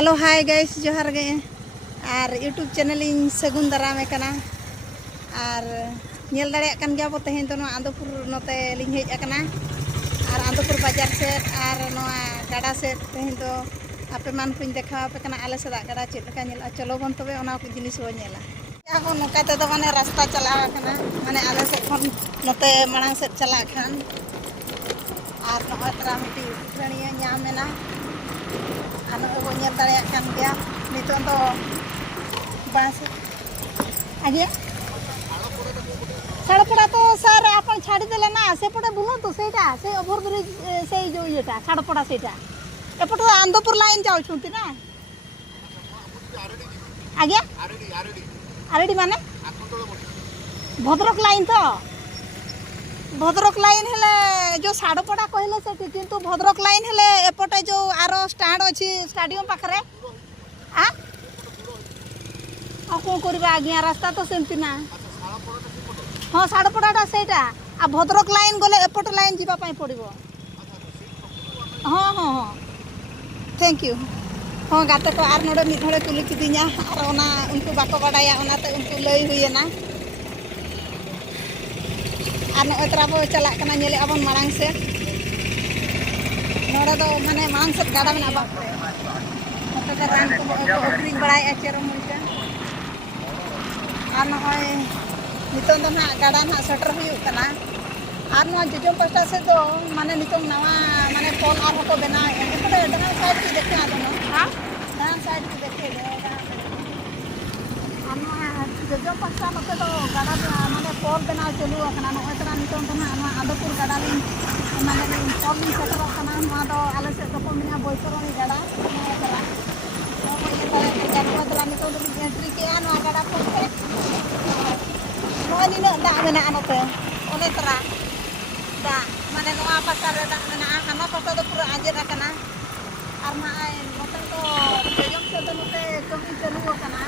hello hi guys जोहार गे और YouTube channel in सगुन दारामे कना और नेल दाड़े कान गया बो तेहें तो आंदोपुर नोते लिंग हेज अकना और आंदोपुर बाजार से और नोआ गाड़ा से तेहें तो आपे मान कुछ देखा पे कना आले सदा गाड़ा चेक लका नेला चलो बन तबे ओना को जिनिस हो नेला या को नोका ते तो माने रास्ता चला कना माने आले से खन नोते मांग से चला खान और नोआ तरा मिटी उठणिया ᱧᱟᱢᱮना आनो एगो नेल दाड़े कान गया नितो तो बास आगे छाड़पड़ा तो सर अपन छाड़ी देले ना से पटे बुलो तो सेटा से ओभर ब्रिज से जो येटा छाड़पड़ा सेटा एपटे आंदोपुर लाइन जाउ छुंती ना आगे आरेडी माने भद्रक लाइन तो भद्रक लाइन हेले जो साड़पड़ा कहले से किंतु भद्रक लाइन हेले एपटे जो आरो स्टैंड अछि स्टेडियम पाखरे आ को करबा आगिया रास्ता तो सेमती ना हाँ साड़पड़ाटा सेटा आ भद्रक लाइन गले एपट लाइन जीवा पाई पड़िबो हाँ हाँ हाँ थैंक यू हाँ गाते को आर नोडे मिद हड़े कुली किदिया और ओना उनको बाको बाडाया ओनाते उनको लई हुयना और नोतरा बो चला कना नेले अबन मांग से नोडे दो माने मांग से गाड़ा में बाप रे नोते रान को अक्रिंग बड़ाई अचेरो मुइका और नय नितो तो ना गाड़ा ना सेटर हुयु कना और ना जजो पास्टा से तो माने नितो नवा माने पोल आर को बना एपटे डना साइड की देखे आदनो हां डना साइड की देखे जजो पास्टा मते तो गाड़ा माने पोल बना चलु कना न ओतरा नितो तो ना आंदोपुर गाड़ा लिन माने पोल लिन सेटर कना मा दो आले से तो मिना बोइसरोनी गाड़ा ओतरा जानवा नितो तो एंट्री के आन गाड़ा पोल नी दा मेना anote one tera da mane noa pasar da mena hana pasar do pura anjir akana arma ai motor to jom se do note kami chalu kana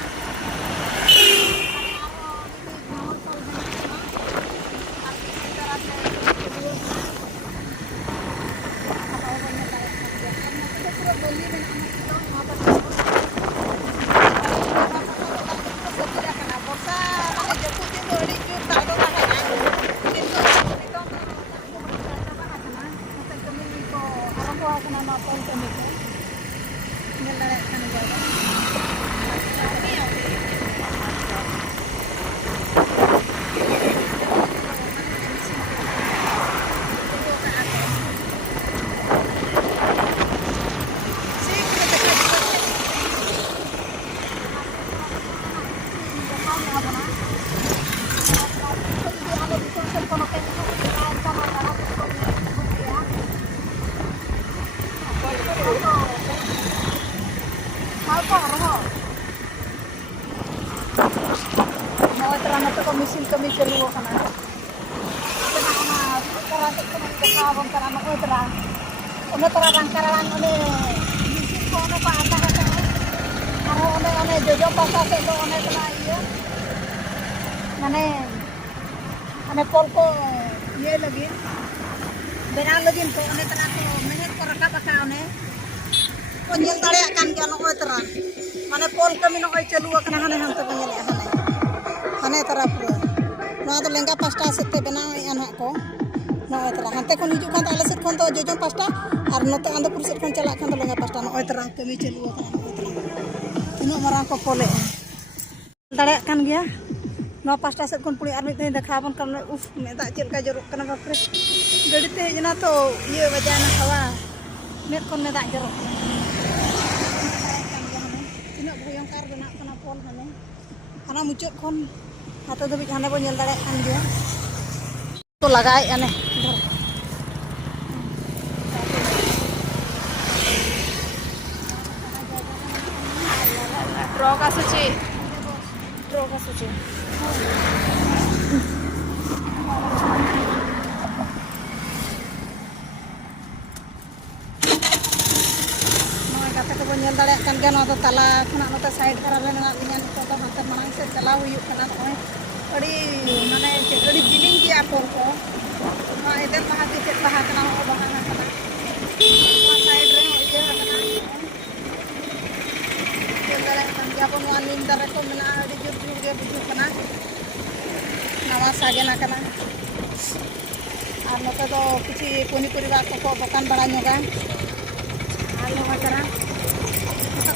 mesin kami celu kana ona tara to kawon kana no otra ona tara rangkaran one mesin ko ono pa ata kata aro one jojo pasa se do one tara iya mane pol ko ye lagi bena lagi to one tara to meher ko rakap aka one ko nyel dare akan ke no otra mane pol kami no oi celu kana hane han to nyel hane tara pura ना तो लेंगा pasta से बना अना को ना तरा हंते खन हिजु खान आले से खन तो जोजो पास्टा और नते आंदोपुर से खन चला खन तो लेंगा पास्टा ना तरा कमी चलु तिनो मारा को पोले दाड़े कान गया ना पास्टा से खन पुड़ी आर मिते देखाबन कम उफ में दा चेल का जरूरत कना बाप रे गाड़ी ते जना तो ये बजाना हवा मेट खन में दा जरूरत तिनो भयंकर बना कना पोल हने खाना मुचत खन हाथ धबी हाने बो नेल दाड़े कान गया तो लगाए अने ट्रक आसुची गाते को नेल दाड़े कान गया ना तो ताला खना नोते साइड करा ले ना लिया तो हाथ मांग से चला हुई कना नय अड़ी माने अड़ी जिलिंग गया पोल को मा इधर बाहा के चेक बाहा कना हो बाहा कना साइड रे दारे को मेना अड़ी जुर जुर गे बुझुग कना नवा सागेना कना और नोते दो किछि पुनी परिवार को दुकान बड़ा नोगा आलो वतरा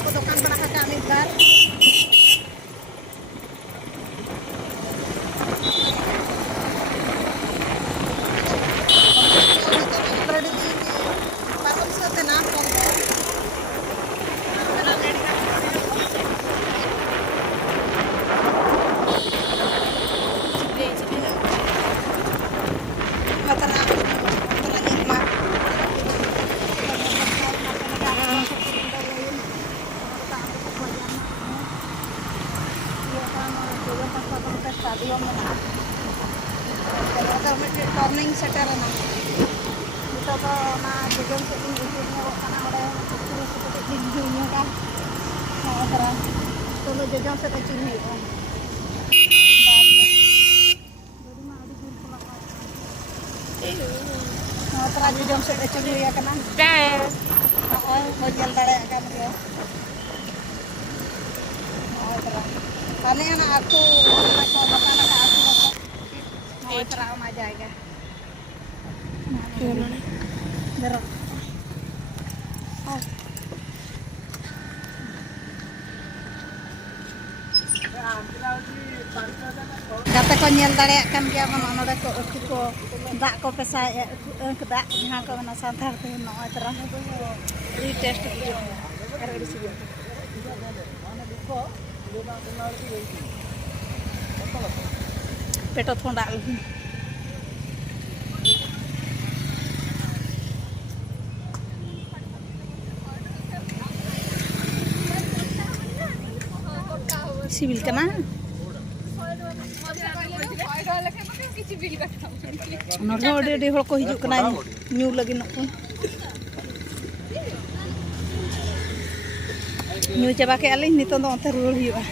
को दुकान बड़ा का मिल बार stadium na turning setter na ito ko na bigyan sa inyo kana ore dinyo ka tara tulo jajang sa chini ko tara jajang sa chini ya kana mo jal dare ka mo tara kani na aku ko bakal ka aku mau tara ma जाएगा जरा गाते को nail दाड़े kan gya मन नोडे को उखु को दा को पेसा दा जहां को ना सांथार ते नय तरा री टेस्ट बुझो कर रे सिबो पेटो थोंडा सिविल कना नोडे हड़ को हिजु कना न्यू लगी नको न्यू चाबा के आली नितो दो अंतर रुड़ हुआ